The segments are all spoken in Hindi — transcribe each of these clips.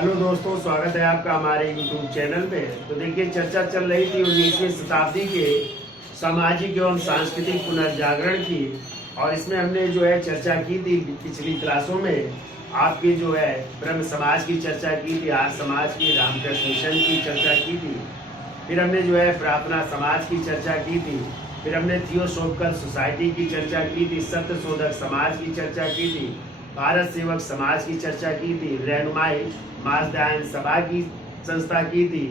हेलो दोस्तों, स्वागत है आपका हमारे YouTube चैनल पे। तो देखिए, चर्चा चल रही थी 19वीं शताब्दी के सामाजिक एवं सांस्कृतिक पुनर्जागरण की, और इसमें हमने जो है चर्चा की थी पिछली क्लासों में। आपकी जो है ब्रह्म समाज की चर्चा की थी, आर्य समाज की, रामकृष्ण मिशन की चर्चा की थी। फिर हमने जो है प्रार्थना समाज की चर्चा की थी। फिर हमने थियोसोफिकल सोसाइटी की चर्चा की थी, सत्य शोधक समाज की चर्चा की थी, भारत सेवक समाज की चर्चा की थी, रहनुमाई मासदायन सभा की संस्था की थी,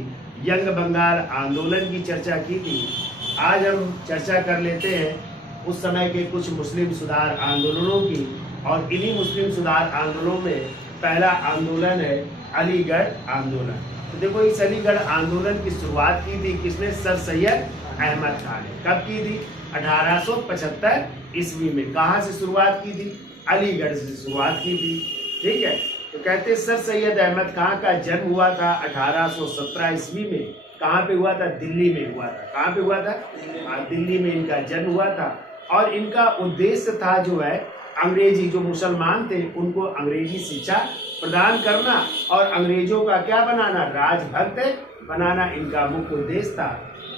यंग बंगाल आंदोलन की चर्चा की थी। आज हम चर्चा कर लेते हैं उस समय के कुछ मुस्लिम सुधार आंदोलनों की, और इन्हीं मुस्लिम सुधार आंदोलनों में पहला आंदोलन है अलीगढ़ आंदोलन। तो देखो, इस अलीगढ़ आंदोलन की शुरुआत की थी किसने? सर सैयद अहमद खान ने। कब की थी? 1875 ईस्वी में। कहाँ से शुरुआत की थी? अलीगढ़ से शुरुआत की थी। ठीक है। तो कहते हैं सर सैयद अहमद खान का जन्म हुआ था 1817 ईस्वी में। कहाँ पे हुआ था? दिल्ली में हुआ था। कहाँ पे हुआ था? दिल्ली में इनका जन्म हुआ था। और इनका उद्देश्य था जो है अंग्रेजी, जो मुसलमान थे उनको अंग्रेजी शिक्षा प्रदान करना और अंग्रेजों का क्या बनाना? राजभक्त बनाना इनका मुख्य उद्देश्य था।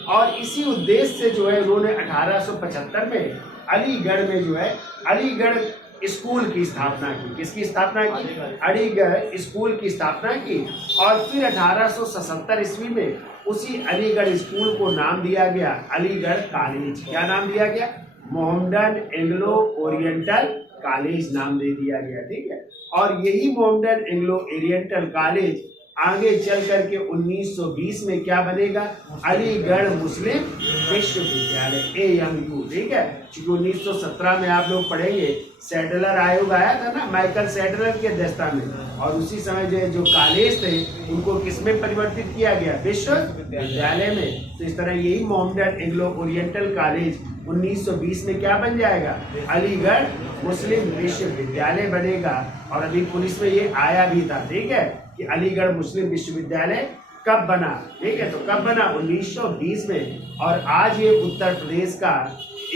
और इसी उद्देश्य से जो है उन्होंने 1875 में अलीगढ़ में जो है अलीगढ़ स्कूल की स्थापना की। किसकी स्थापना की? अलीगढ़ स्कूल की स्थापना की। और फिर 1877 ईस्वी में उसी अलीगढ़ स्कूल को नाम दिया गया अलीगढ़ कॉलेज। क्या नाम दिया गया? मोहम्मडन एंग्लो ओरिएंटल कॉलेज नाम दे दिया गया। ठीक है। और यही मोहम्मडन एंग्लो ओरिएंटल कॉलेज आगे चल करके 1920 में क्या बनेगा? अलीगढ़ मुस्लिम विश्वविद्यालय, AMU। ठीक है। क्योंकि 1917 में आप लोग पढ़ेंगे सैडलर आयोग आया था ना, माइकल सैडलर की अध्यक्षता में, और उसी समय जो कॉलेज थे उनको किसमें परिवर्तित किया गया? विश्वविद्यालय में। तो इस तरह यही मोहम्मडन एंग्लो ओरिएंटल कॉलेज 1920 में क्या बन जाएगा? अलीगढ़ मुस्लिम विश्वविद्यालय बनेगा। और अभी पुलिस में ये आया भी था। ठीक है, कि अलीगढ़ मुस्लिम विश्वविद्यालय कब बना? ठीक है। तो कब बना? 1920 में। और आज ये उत्तर प्रदेश का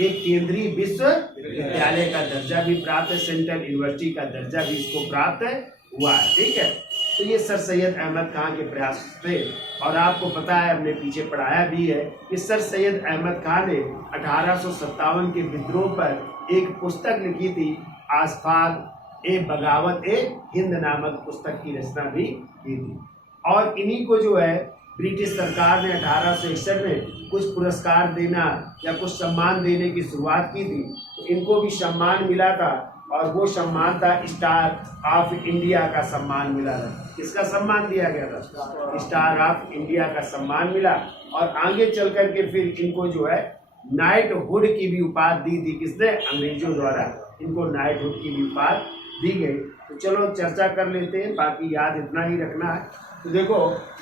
एक केंद्रीय विश्वविद्यालय का दर्जा भी प्राप्त है, सेंट्रल यूनिवर्सिटी का दर्जा भी इसको प्राप्त हुआ है। ठीक है। तो ये सर सैयद अहमद खान के प्रयास थे। और आपको पता है, हमने पीछे पढ़ाया भी है कि सर सैयद अहमद खान ने 1857 के विद्रोह पर एक पुस्तक लिखी थी, आसफाक ए बगावत ए हिंद नामक पुस्तक की रचना भी की थी। और इन्हीं को जो है ब्रिटिश सरकार ने 1861 में कुछ पुरस्कार देना या कुछ सम्मान देने की शुरुआत की थी। तो इनको भी सम्मान मिला था, और वो सम्मान था स्टार ऑफ इंडिया का सम्मान मिला था। किसका सम्मान दिया गया था? स्टार ऑफ इंडिया का सम्मान मिला। और आगे चल करके फिर इनको जो है नाइटहुड की भी उपाधि दी थी। किसने? अंग्रेजों द्वारा इनको नाइटहुड की भी उपाधि दी गई। तो चलो चर्चा कर लेते हैं, बाकी याद इतना ही रखना है। तो देखो,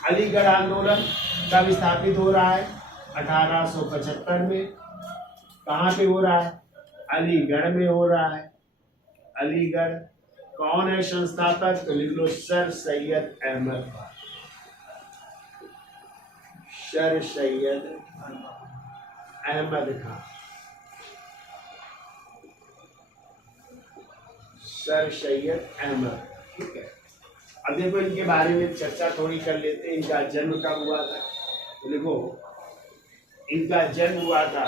अलीगढ़ आंदोलन कब स्थापित हो रहा है? 1875 में। कहाँ पे हो रहा है? अलीगढ़ में हो रहा है। अलीगढ़। कौन है संस्थापक? तो लिख लो sir Syed Ahmad Khan. Sir Syed Ahmad Khan. Sir Syed Ahmad. ठीक है। अब देखो, इनके बारे में चर्चा थोड़ी कर लेते हैं। इनका जन्म कब हुआ था? तो देखो, इनका जन्म हुआ था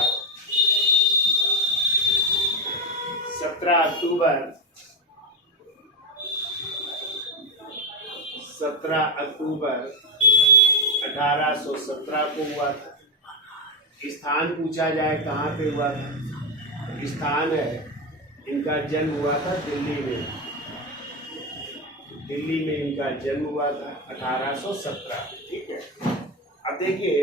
17 अक्टूबर 1817 को हुआ था। स्थान पूछा जाए कहाँ पे हुआ था? स्थान है, इनका जन्म हुआ था दिल्ली में। दिल्ली में इनका जन्म हुआ था 1817। ठीक है। अब देखिए,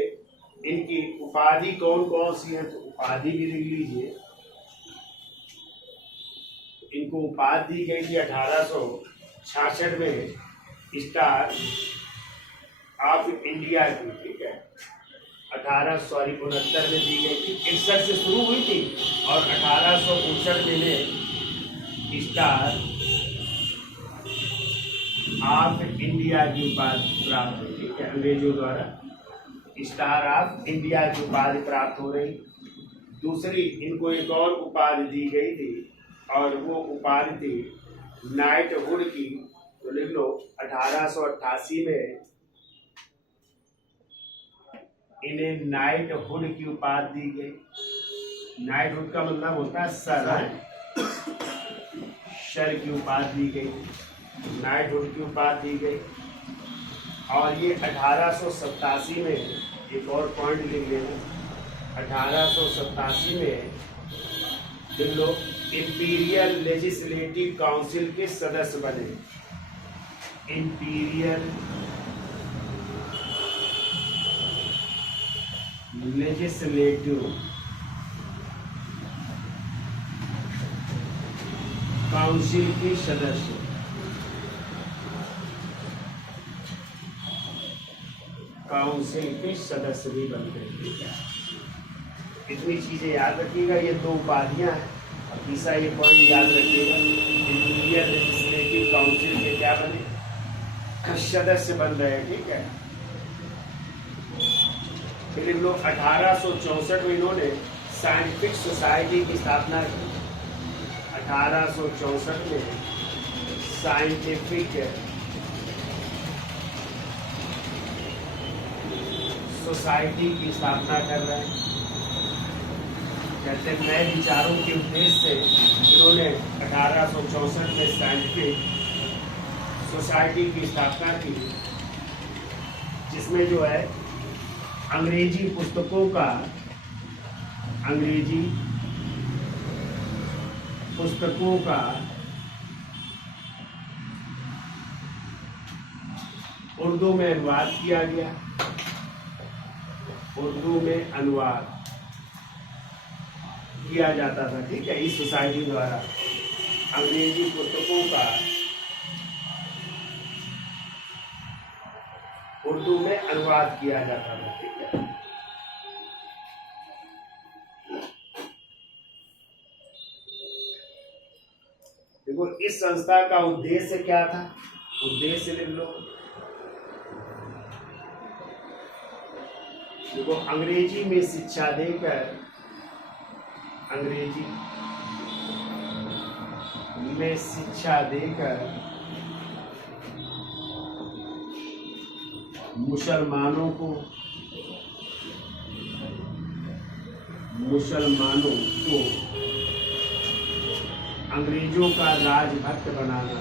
इनकी उपाधि कौन कौन सी है, तो उपाधि भी लिख लीजिए। इनको उपाधि दी गई थी 1866 में स्टार ऑफ इंडिया की। ठीक है। 69 में दी गई थी। 61 से शुरू हुई थी और 1859 में इन्हें स्टार ऑफ इंडिया की उपाधि प्राप्त हुई। ठीक है। अंग्रेजों द्वारा स्टार ऑफ इंडिया की उपाधि प्राप्त हो रही। दूसरी, इनको एक और उपाधि दी गई थी, और वो उपाधि थी नाइटहुड की तो लिख लो 1888 में इन्हें नाइट हुड की उपाधि दी गई। नाइट हुड का मतलब होता है सर, सर की उपाधि दी गई, नाइट हुड की उपाधि दी गई। और ये 1887 में एक और पॉइंट लिख लेना, 1887 में इन लोग इंपीरियल लेजिस्लेटिव काउंसिल के सदस्य बने। इंपीरियल लेजिस्लेटिव काउंसिल के सदस्य। काउंसिल के सदस्य भी बनते हैं। इतनी चीजें याद रखिएगा, ये दो उपाधियां हैं। और तीसरा ये पॉइंट याद रखिएगा, इंपीरियल लेजिस्लेटिव काउंसिल के क्या बने, सदस्य बन रहे हैं। ठीक है, फिर इन लोग 1864 में इन्होंने साइंटिफिक सोसाइटी की स्थापना की। 1864 में साइंटिफिक सोसाइटी की स्थापना कर रहे हैं। कहते हैं नए विचारों के उद्देश्य से इन्होंने 1864 में साइंटिफिक सोसाइटी की स्थापना की, जिसमें जो है अंग्रेजी पुस्तकों का, अंग्रेजी पुस्तकों का उर्दू में अनुवाद किया गया। उर्दू में अनुवाद किया जाता था। ठीक है, इस सोसाइटी द्वारा अंग्रेजी पुस्तकों का उर्दू में अनुवाद किया जाता था। ठीक है, देखो इस संस्था का उद्देश्य क्या था, उद्देश्य लिख लो। देखो अंग्रेजी में शिक्षा देकर, अंग्रेजी में शिक्षा देकर मुसलमानों को अंग्रेजों का राजभक्त बनाना,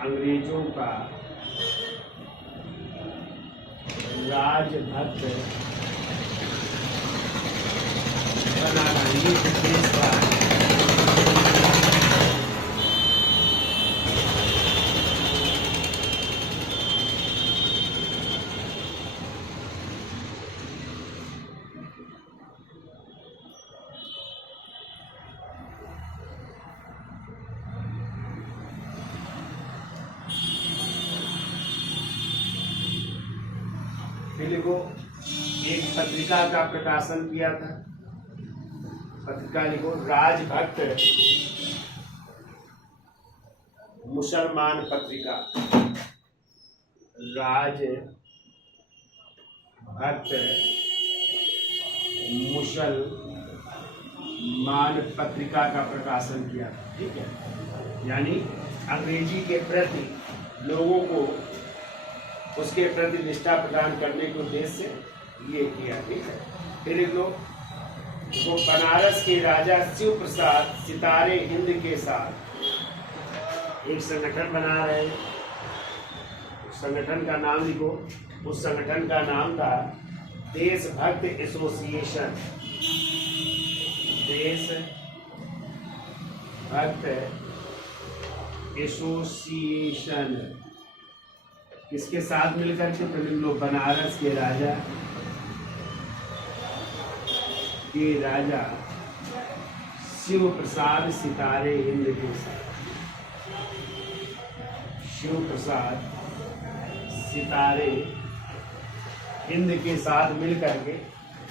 अंग्रेजों का राजभक्त बनाना, ये उद्देश्य था। को एक पत्रिका का प्रकाशन किया था। पत्रिका लिखो राजभक्त मुसलमान पत्रिका, राजभक्त मुसलमान पत्रिका का प्रकाशन किया था। ठीक है, यानी अंग्रेजी के प्रति लोगों को उसके प्रति निष्ठा प्रदान करने के उद्देश्य से ये किया। ठीक है, फिर एक लोग तो बनारस के राजा शिव प्रसाद सितारे हिंद के साथ एक संगठन बना रहे हैं। उस संगठन का नाम लिखो, उस संगठन का नाम था देशभक्त एसोसिएशन। देशभक्त एसोसिएशन किसके साथ मिलकर के, तो लोग बनारस के राजा शिव प्रसाद सितारे हिंद के साथ, शिव प्रसाद सितारे हिंद के साथ मिलकर के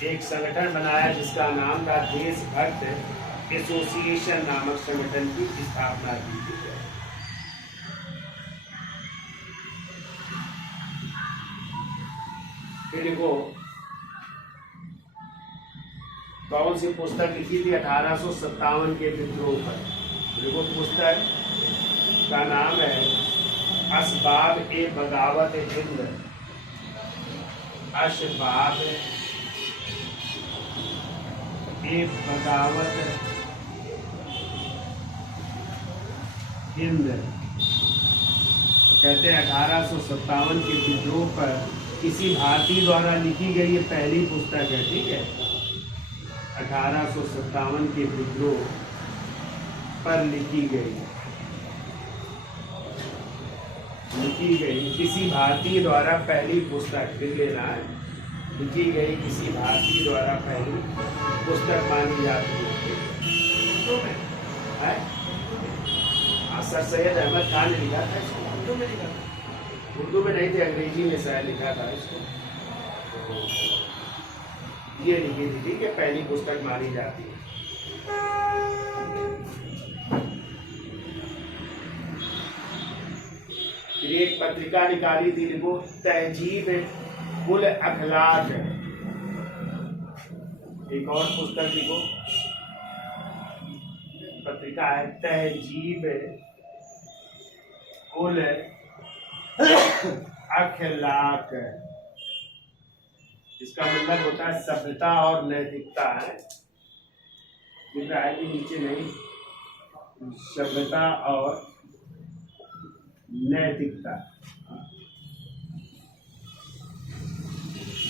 एक संगठन बनाया जिसका नाम था देशभक्त एसोसिएशन नामक संगठन की स्थापना की गई। देखो कौन सी पुस्तक लिखी थी 1857 के विद्रोह पर। देखो पुस्तक का नाम है असबाब ए बगावत हिंद। असबाब ए बगावत हिंद। तो कहते हैं 1857 के विद्रोह पर किसी भारतीय द्वारा लिखी गई ये पहली पुस्तक है। ठीक है, 1857 के विद्रोह पर लिखी गई किसी भारतीय द्वारा पहली पुस्तक लिख लेना है। लिखी गई किसी भारतीय द्वारा पहली पुस्तक मानी जाती है। सर सैयद अहमद खान ने लिखा था इसको। उर्दू में नहीं थे, अंग्रेजी में शायद लिखा था इसको। ये लिखी थी। ठीक है, पहली पुस्तक मानी जाती है। फिर एक पत्रिका निकाली थी, लिखो तहजीब कुल अखलाक। एक और पुस्तक लिखो, पत्रिका है तहजीब कुल अखलाक। इसका मतलब होता है सभ्यता और नैतिकता है। लिख रहा है कि नीचे नहीं, सभ्यता और नैतिकता।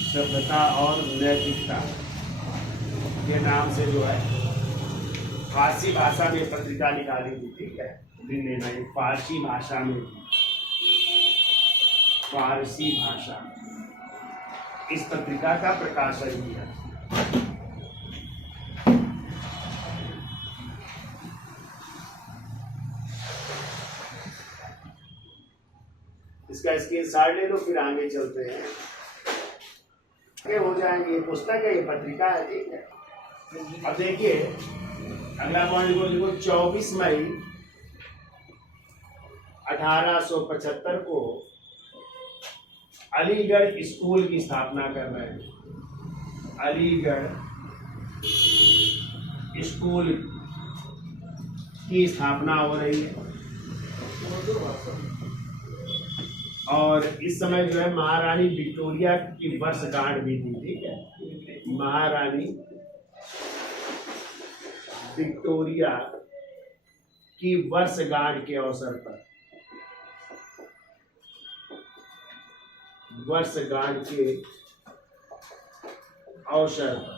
सभ्यता और नैतिकता के नाम से जो है फारसी भाषा में पत्रिका निकाली थी। ठीक है, लिख लेना, ये फारसी भाषा में थी। फारसी भाषा इस पत्रिका का प्रकाशन किया। इसका स्क्रीनशॉट ले लो, फिर आगे चलते हैं। हो जाएंगे, ये पुस्तक है, ये पत्रिका है। ठीक है, अब देखिए अगला पॉइंट को लिखो। 24 मई 1875 को अलीगढ़ स्कूल की स्थापना कर रहे हैं। अलीगढ़ स्कूल की स्थापना हो रही है। और इस समय जो है महारानी विक्टोरिया की वर्षगांठ भी थी। ठीक है, महारानी विक्टोरिया की वर्षगांठ के अवसर पर, वर्षगांठ के अवसर पर।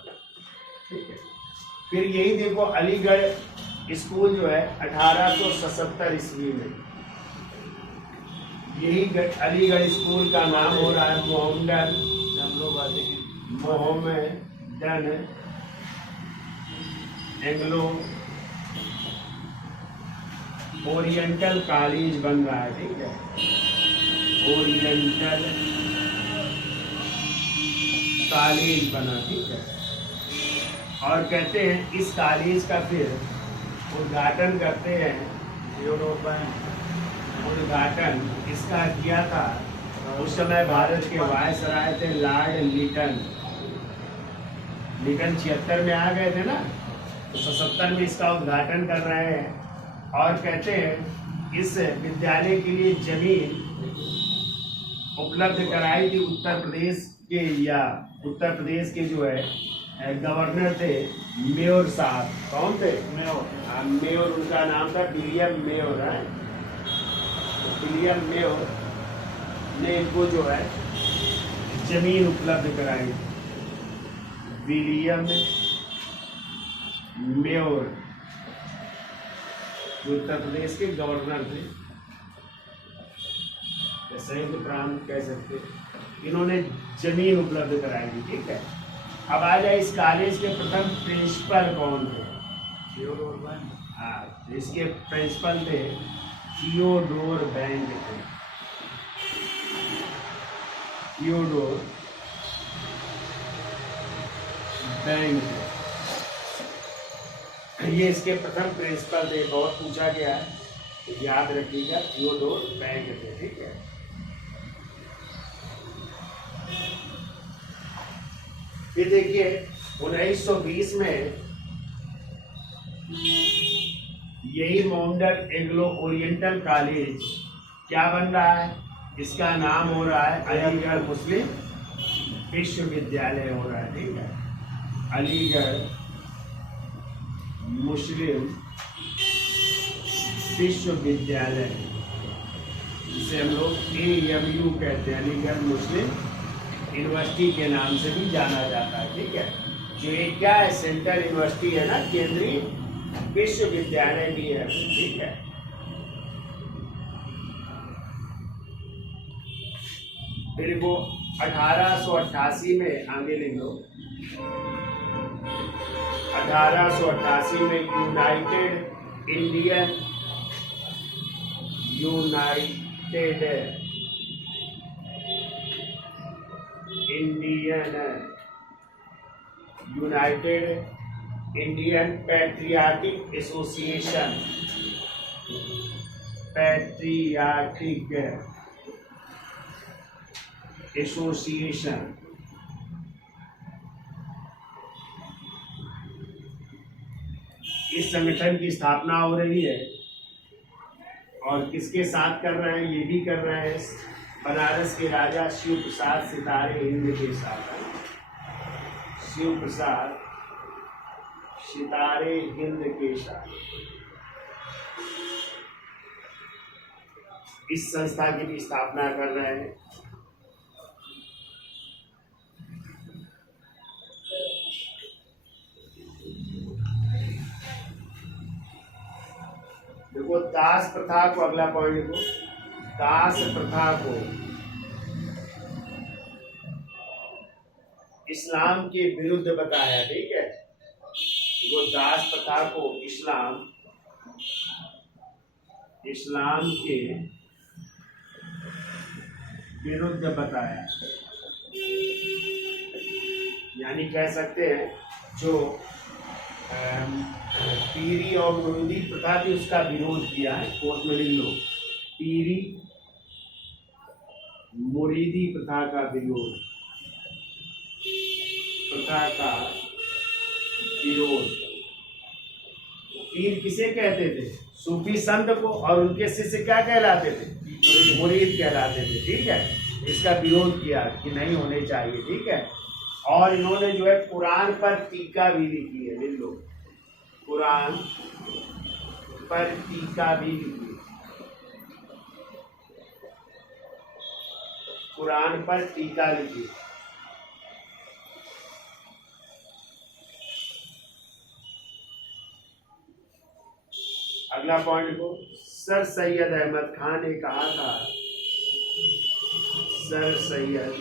ठीक है, फिर यही देखो अलीगढ़ स्कूल जो है 1877 ईस्वी में, यही अलीगढ़ स्कूल का नाम हो रहा है मोहम्मदन एंग्लो ओरिएंटल कॉलेज बन रहा है। ठीक है, ओरिएंटल कॉलेज बना। ठीक है, और कहते हैं इस कॉलेज का फिर उद्घाटन करते हैं, उद्घाटन इसका किया था उस समय भारत के वायसराय थे लॉर्ड लिटन। 76 में आ गए थे ना, तो 77 में इसका उद्घाटन कर रहे हैं। और कहते हैं इस विद्यालय के लिए जमीन उपलब्ध कराई थी उत्तर प्रदेश के, या उत्तर प्रदेश के जो है गवर्नर थे मेयर साहब। कौन थे? मेयर। उनका नाम था विलियम मेयर है। विलियम मेयर ने इनको जो है जमीन उपलब्ध कराई। विलियम मेयर उत्तर प्रदेश के गवर्नर थे, संयुक्त प्रांत कह सकते, इन्होंने जमीन उपलब्ध कराई थी। ठीक है, अब आ जाए इस कॉलेज के प्रथम प्रिंसिपल कौन थे? हाँ, इसके प्रिंसिपल थे थियोडोर बैंक थे। थियोडोर बैंक, ये इसके प्रथम प्रिंसिपल थे। बहुत पूछा गया है, तो याद रखिएगा, थियोडोर बैंक थे। ठीक है, फिर देखिए 1920 में यही मोहम्मद एंग्लो ओरिएंटल कॉलेज क्या बन रहा है? इसका नाम हो रहा है अलीगढ़ मुस्लिम विश्वविद्यालय हो रहा है। ठीक है, अलीगढ़ मुस्लिम विश्वविद्यालय, जिसे हम लोग AMU कहते हैं, अलीगढ़ मुस्लिम यूनिवर्सिटी के नाम से भी जाना जाता है। ठीक है, जो एक क्या है, सेंट्रल यूनिवर्सिटी है ना, केंद्रीय विश्वविद्यालय भी है। ठीक है, फिर वो 1888 में आगे लिख लो, 1888 में United Indian Indian patriotic association, इस संगठन की स्थापना हो रही है। और किसके साथ कर रहे हैं? ये भी कर रहे हैं बनारस के राजा शिव प्रसाद सितारे हिंद के साथ। शिव प्रसाद सितारे हिंद के साथ इस संस्था की भी स्थापना कर रहे हैं। देखो, दास प्रथा को, अगला पॉइंट देखो, दास प्रथा को इस्लाम के विरुद्ध बताया। ठीक है, देखो, दास प्रथा को इस्लाम के विरुद्ध बताया, यानी कह सकते हैं जो पीरी और मुरीदी प्रथा थी उसका विरोध किया है। कोर्ट में लिख लो, पीरी मुरीदी प्रथा का विरोध, पीर किसे कहते थे? सूफी संत को, और उनके शिष्य क्या कहलाते थे? मुरीद कहलाते थे। ठीक है, इसका विरोध किया कि नहीं होने चाहिए। ठीक है, और इन्होंने जो है कुरान पर टीका भी लिखी है। लिख लो, कुरान पर टीका भी लिखी है, कुरान पर टीका लिखी। अगला पॉइंट को, सर सैयद अहमद खान ने कहा था, सर सैयद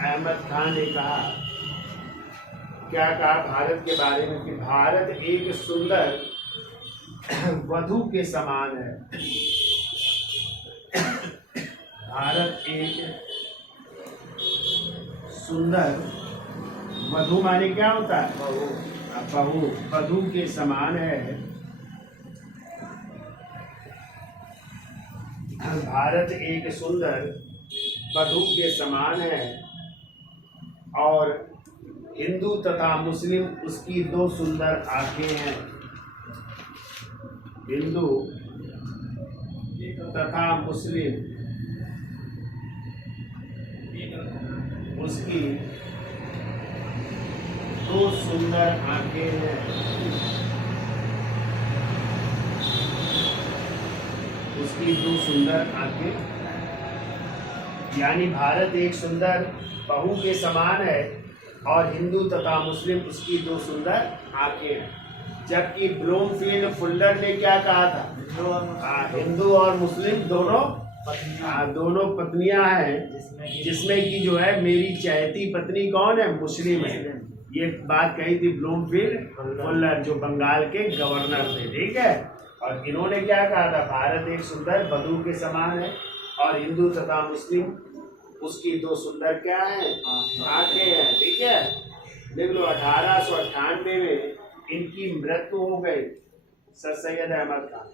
अहमद खान ने कहा, क्या कहा भारत के बारे में? कि भारत एक सुंदर वधू के समान है। भारत एक सुंदर वधू माने क्या होता है? बहू, वधू के समान है। भारत एक सुंदर वधू के समान है और हिंदू तथा मुस्लिम उसकी दो सुंदर आंखें हैं। हिंदू तथा मुस्लिम उसकी दो सुंदर आंखें हैं। उसकी दो सुंदर आंखें, यानी भारत एक सुंदर बहू के समान है और हिंदू तथा मुस्लिम उसकी दो सुंदर आंखें हैं। जबकि ब्लूमफील्ड फुल्लर ने क्या कहा था? हिंदू और मुस्लिम दोनों पत्नियां हैं, जिसमें कि जो है मेरी चहेती पत्नी कौन है? मुस्लिम है। ये बात कही थी ब्लूमफील्ड फुल्लर, जो बंगाल के गवर्नर थे। ठीक है, और इन्होंने क्या कहा था? भारत एक सुंदर वधू के समान है और हिंदू तथा मुस्लिम उसकी दो सुंदर क्या है? आंखें हैं। ठीक है, देख लो, 1898 में इनकी मृत्यु हो गई, सर सैयद अहमद खान।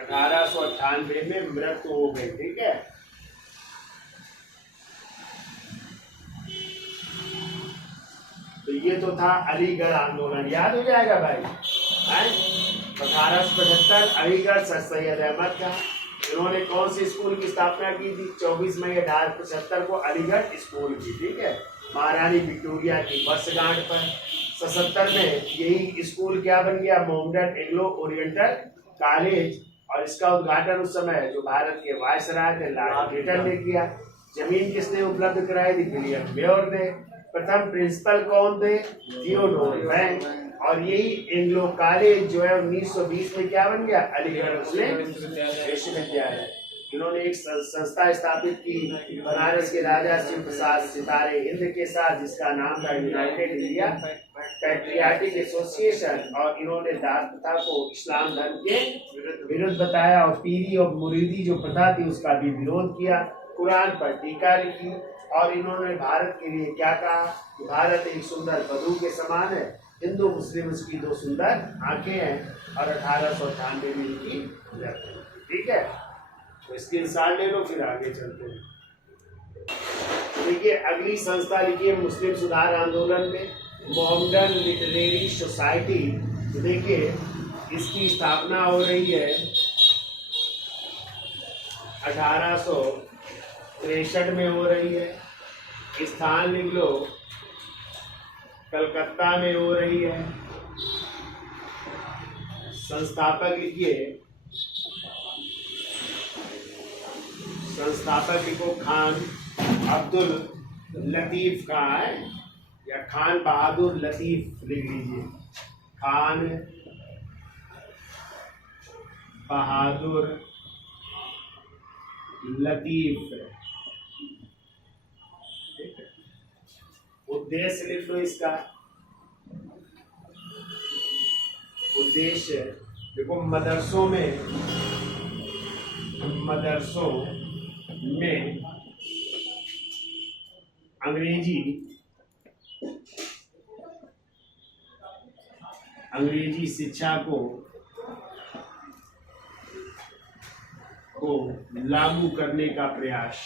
1898 में मृत्यु हो गई। ठीक है, तो ये तो था अलीगढ़ आंदोलन, याद हो जाएगा भाई। 1875 अलीगढ़ सर सैयद अहमद का। इन्होंने कौन से स्कूल की स्थापना की थी? 24 मई 1875 को अलीगढ़ स्कूल की, ठीक है, महारानी विक्टोरिया की वर्षगांठ पर। 77 में यही स्कूल क्या बन गया? Mohammedan Anglo oriental college. और इसका उद्घाटन उस समय जो भारत के वायसराय थे लॉर्ड लिटन ने किया। जमीन किसने उपलब्ध कराई थी? विलियम बेयर ने। प्रथम प्रिंसिपल कौन थे? Theodore bank. और यही एंग्लो कॉलेज जो है 1920 में क्या बन गया? अलीगढ़ मुस्लिम विश्वविद्यालय। इन्होंने एक संस्था स्थापित की बनारस के राजा शिव प्रसाद सितारे हिंद के साथ, जिसका नाम था यूनाइटेड इंडिया पैट्रियाटिक एसोसिएशन। और इन्होंने दास प्रथा को इस्लाम धर्म के विरुद्ध बताया और पीरी और मुरीदी जो प्रथा थी उसका भी विरोध किया। कुरान पर टीका लिखी और इन्होंने भारत के लिए क्या कहा कि भारत एक सुंदर वधू के समान है, हिंदू मुस्लिम इसकी दो सुंदर आंखें हैं। और 1898 में इनकी मृत्यु हुई, ठीक है। तो इसकी इंसान ले लो, फिर आगे चलते हैं। देखिए अगली संस्था लिखी है मुस्लिम सुधार आंदोलन में मोहम्मदन लिटरेरी सोसाइटी। तो देखिए इसकी स्थापना हो रही है 1863 में हो रही है। स्थान लिख लो, कलकत्ता में हो रही है। संस्थापक लिखिए, संस्थापक लिखो खान अब्दुल लतीफ खान है या खान बहादुर लतीफ लिख लीजिए। खान बहादुर लतीफ। उद्देश्य लिख लो इसका। उद्देश्य देखो, मदरसों में अंग्रेजी शिक्षा को लागू करने का प्रयास,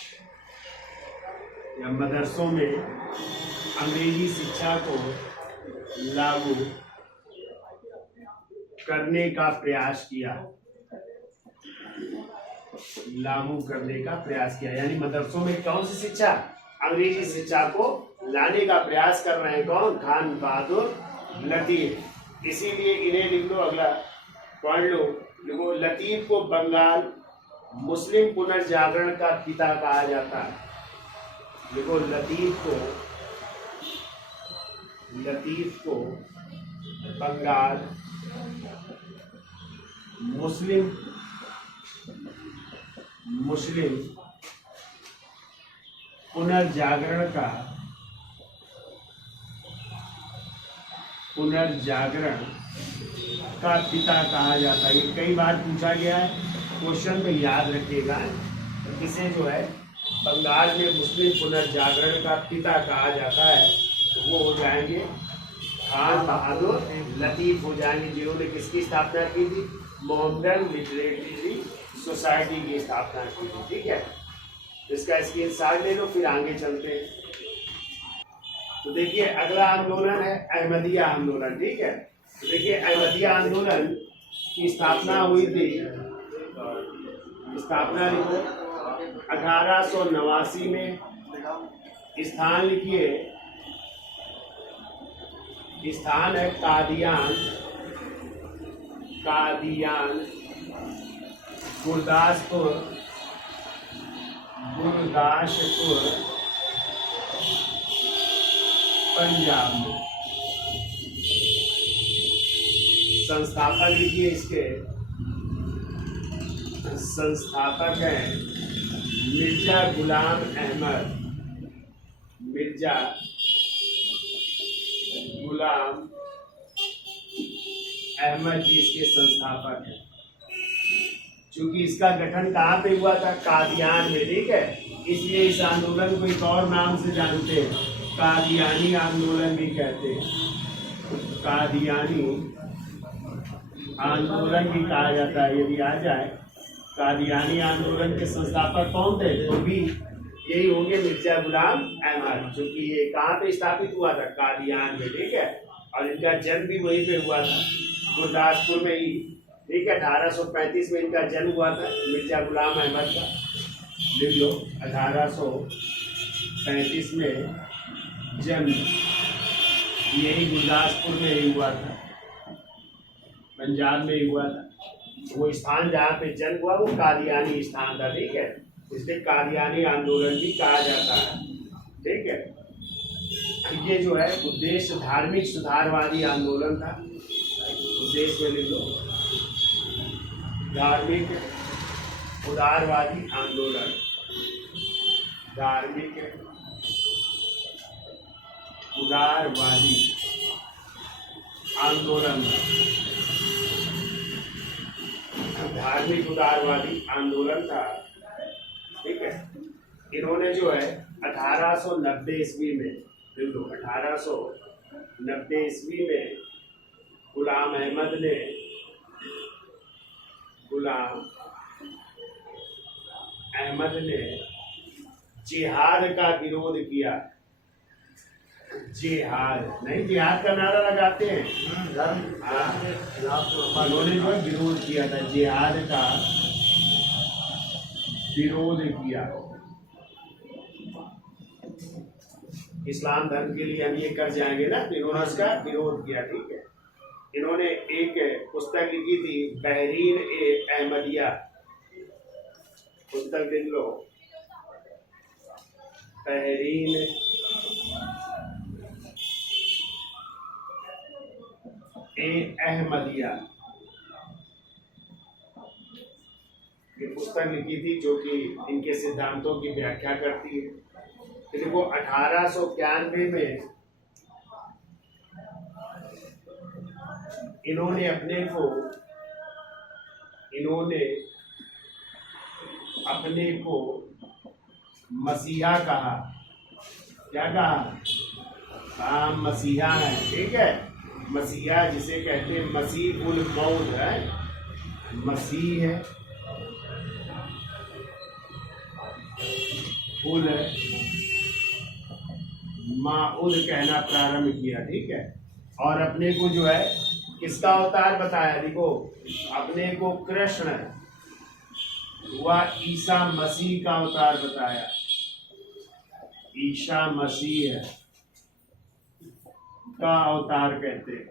या मदरसों में अंग्रेजी शिक्षा को लागू करने का प्रयास किया, लागू करने का प्रयास किया। यानी मदरसों में कौन सी शिक्षा? अंग्रेजी शिक्षा को लाने का प्रयास कर रहे हैं कौन? खान बहादुर लतीफ। इसीलिए इन्हें लिख लो, अगला पढ़ लो, लिखो लतीफ को बंगाल मुस्लिम पुनर्जागरण का पिता कहा जाता है। देखो लतीफ को बंगाल मुस्लिम पुनर्जागरण का पिता कहा जाता है। ये कई बार पूछा गया है, क्वेश्चन में याद रखिएगा। इसे जो है बंगाल में मुस्लिम पुनर्जागरण का पिता कहा जाता है, तो वो हो जाएंगे खान बहादुर लतीफ हो जाएंगे, जिन्होंने किसकी स्थापना की थी? मोहम्मदन लिटरेरी सोसाइटी की स्थापना की थी, ठीक है। इसका स्क्रीनशॉट ले लो, फिर आगे चलते हैं। तो देखिए अगला आंदोलन है अहमदिया आंदोलन, ठीक है। तो देखिए अहमदिया आंदोलन की स्थापना हुई थी, स्थापना लिखो 1889 में। स्थान लिखिए, स्थान है कादियान गुरदासपुर पंजाब में। संस्थापक लिखिए, इसके संस्थापक हैं मिर्जा गुलाम अहमद जी इसके संस्थापक हैं। क्योंकि इसका गठन कहाँ पे हुआ था? कादियान में, ठीक है। इसलिए इस आंदोलन को एक और नाम से जानते हैं, कादियानी आंदोलन भी कहते हैं। कादियानी आंदोलन भी कहा जाता है। यदि आ जाए कादियानी आंदोलन के संस्थापक कौन थे? तो भी यही होंगे मिर्जा गुलाम अहमद, क्योंकि ये कहाँ पे स्थापित हुआ था? कादियान में, ठीक है। और इनका जन्म भी वहीं पे हुआ था, गुरदासपुर में ही, ठीक है। 1835 में इनका जन्म हुआ था मिर्जा गुलाम अहमद का। लिख लो, 1835 में जन्म, यही गुरदासपुर में ही हुआ था, पंजाब में ही हुआ था। वो स्थान जहाँ पे जन्म हुआ वो कादियानी स्थान था, ठीक है। इसलिए कादियानी आंदोलन भी कहा जाता है, ठीक है। ये जो है उद्देश्य धार्मिक सुधारवादी आंदोलन था। उद्देश्य में लिख लो, धार्मिक उदारवादी आंदोलन, धार्मिक उदारवादी आंदोलन, धार्मिक उदारवादी आंदोलन था, ठीक है। इन्होंने जो है 1890 ईस्वी में, देखो 1890 ईस्वी में गुलाम अहमद ने जिहाद का विरोध किया। जिहाद नहीं, जिहाद का नारा लगाते हैं, उन्होंने जो है विरोध किया था, जिहाद का विरोध किया। इस्लाम धर्म के लिए हम ये कर जाएंगे ना, तो इन्होंने इसका विरोध किया, ठीक है। इन्होंने एक पुस्तक लिखी थी, बहरीन ए अहमदिया, पुस्तक लिख लो, बहरीन ए अहमदिया, ये पुस्तक लिखी थी जो कि इनके सिद्धांतों की व्याख्या करती है। देखो 1891 में इन्होंने अपने को मसीहा कहा। क्या कहा? हाँ, मसीहा है, ठीक है। मसीहा जिसे कहते हैं मसीह उल मौद है, मसीह है उल माउद कहना प्रारंभ किया, ठीक है। और अपने को जो है किसका अवतार बताया? देखो, अपने को कृष्ण व ईसा मसीह का अवतार बताया। ईसा मसीह का अवतार कहते हैं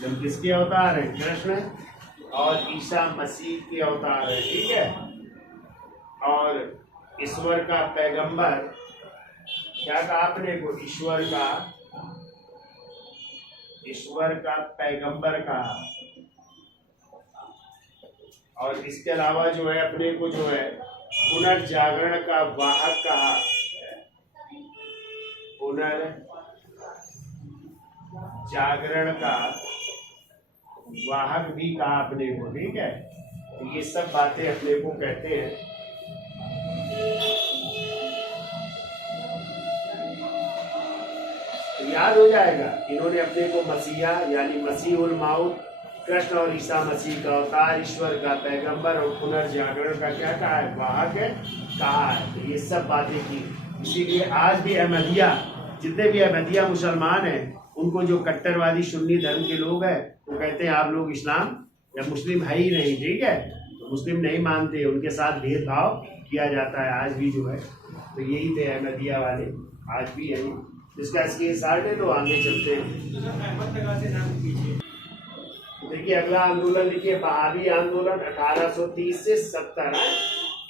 जब किसके अवतार है? कृष्ण और ईसा मसीह के अवतार है, ठीक है। और ईश्वर का पैगंबर, क्या कहा आपने को? ईश्वर का पैगंबर कहा। और इसके अलावा जो है अपने को जो है पुनर्जागरण का वाहक कहा, पुनर्जागरण का वाहक भी कहा अपने को, ठीक है। तो ये सब बातें अपने को कहते हैं। याद हो जाएगा, इन्होंने अपने को मसीहा यानी मसीह उल मौद, कृष्ण और ईसा मसीह का अवतार, ईश्वर का पैगंबर और पुनर्जागरण का क्या कहा है? वाहक कहा है। तो ये सब बातें की। इसीलिए आज भी अहमदिया, जितने भी अहमदिया मुसलमान हैं, उनको जो कट्टरवादी सुन्नी धर्म के लोग हैं वो कहते हैं आप लोग इस्लाम या मुस्लिम है ही नहीं, ठीक है। तो मुस्लिम नहीं मानते, उनके साथ भेदभाव किया जाता है आज भी जो है। तो यही थे अहमदिया वाले, आज भी यही। इसका स्क्रीनशॉट है, तो आगे चलते हैं। देखिए अगला आंदोलन लिखिए, बहावी आंदोलन 1830 से 70।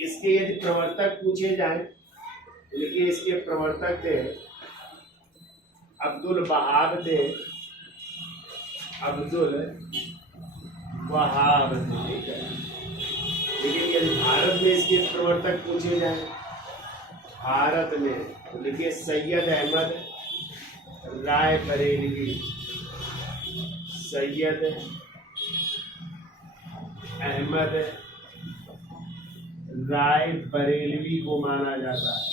इसके यदि प्रवर्तक पूछे जाए तो लिखिए, इसके प्रवर्तक थे अब्दुल वहाब थे, अब्दुल वहाब थे, ठीक है। लेकिन यदि भारत में इसके प्रवर्तक पूछे जाए, भारत में, तो लिखिए सैयद अहमद राय बरेलवी, सैयद अहमद राय बरेलवी को माना जाता है।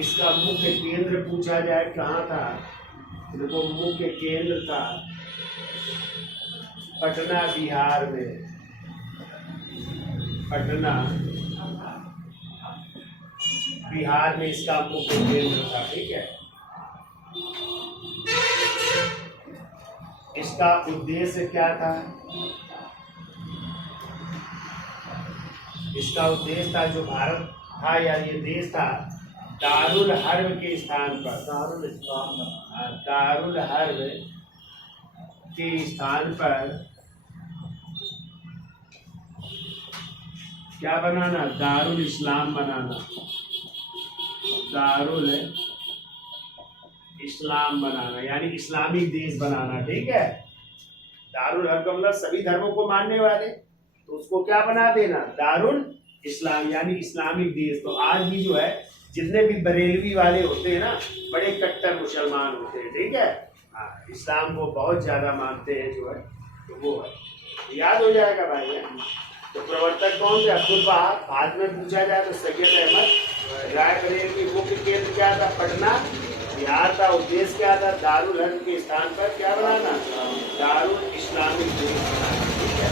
इसका मुख्य केंद्र पूछा जाए कहाँ था, देखो मुख्य केंद्र था पटना बिहार में, पटना बिहार में इसका मुख्य केंद्र था। ठीक है, इसका उद्देश्य क्या था? इसका उद्देश्य था, जो भारत था या ये देश था, दारुल हर्ब के स्थान पर, दारुल हर्ब के स्थान पर क्या बनाना? दारुल इस्लाम बनाना, दारुल इस्लाम बनाना, यानी इस्लामिक देश बनाना। ठीक है, दारुल हर्ब का मतलब सभी धर्मों को मानने वाले, तो उसको क्या बना देना? दारुल इस्लाम, यानी इस्लामिक देश। तो आज भी जो है जितने भी बरेलवी वाले होते हैं ना, बड़े कट्टर मुसलमान होते हैं। ठीक है, हाँ, इस्लाम को बहुत ज्यादा मानते हैं जो है, तो वो है, याद हो जाएगा भाई। है तो प्रवर्तक कौन थे? अब्दुल बहा। बाद में पूछा जाए तो सैयद अहमद रायबरेली। मुख्य केंद्र क्या था? पटना, बिहार था। उद्देश्य क्या था? दारुल हर्ब के स्थान पर क्या बनाना? दारुल इस्लामिक देश बनाना। ठीक है,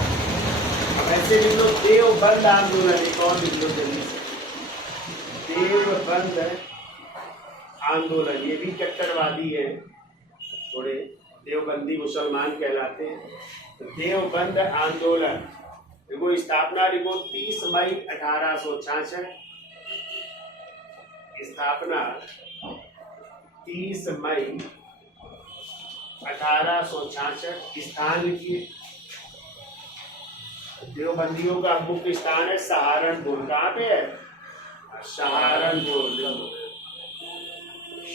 अब ऐसे लिख लो, देवबंद आंदोलन। एक और लिख लो जल्दी से, देवबंद आंदोलन। ये भी कट्टरवादी है, थोड़े देवबंदी मुसलमान कहलाते हैं। तो देवबंद आंदोलन देखो, स्थापना देखो 30 मई 1866, स्थापना 30 मई 1866। स्थान लिखिए, देवबंदियों का मुख्य स्थान है सहारनपुर। कहाँ पे है? सहारनपुर,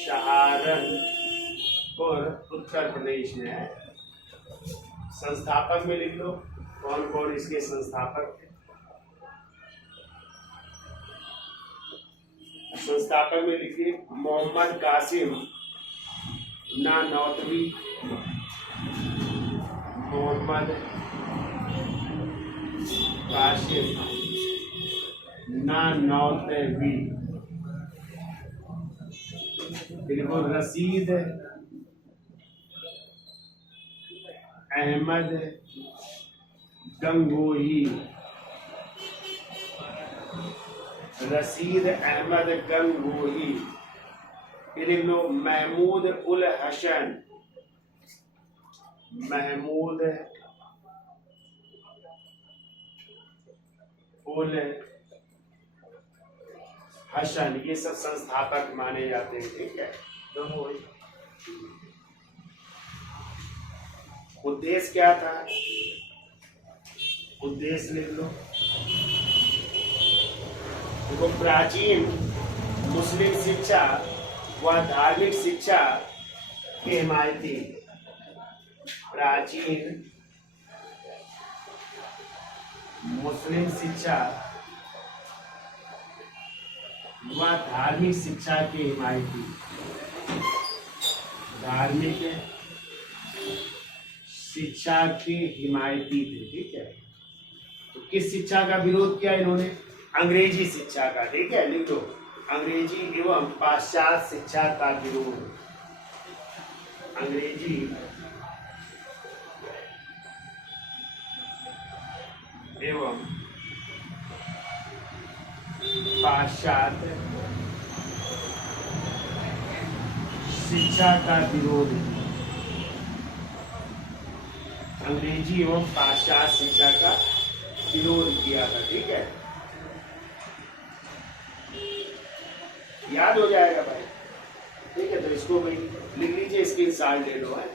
सहारनपुर उत्तर प्रदेश में है। संस्थापक में लिख लो, कौन कौन इसके संस्थापक थे? संस्थापक में लिखिए, मोहम्मद कासिम नानौतवी, मोहम्मद कासिम नानौतवी। बिल्कुल, रशीद अहमद गंगोही, रशीद अहमद गंगोही। फिर लिख लो महमूद उल हसन, महमूद उल हसन। ये सब संस्थापक माने जाते हैं। ठीक है, उद्देश्य क्या था? उद्देश्य लिख लो, देखो, प्राचीन मुस्लिम शिक्षा व धार्मिक शिक्षा के हिमायती, प्राचीन मुस्लिम शिक्षा व धार्मिक शिक्षा के हिमायती, धार्मिक शिक्षा के हिमायती थे। ठीक है, तो किस शिक्षा का विरोध किया इन्होंने? अंग्रेजी शिक्षा का। ठीक है, लिख लो, अंग्रेजी एवं पाश्चात्य शिक्षा का विरोध, अंग्रेजी एवं पाश्चात्य शिक्षा का विरोध, अंग्रेजी एवं पाश्चात्य शिक्षा का विरोध किया था। ठीक है, याद हो जाएगा भाई। ठीक है, तो इसको भाई लिख लीजिए, स्क्रीनशॉट ले लो है।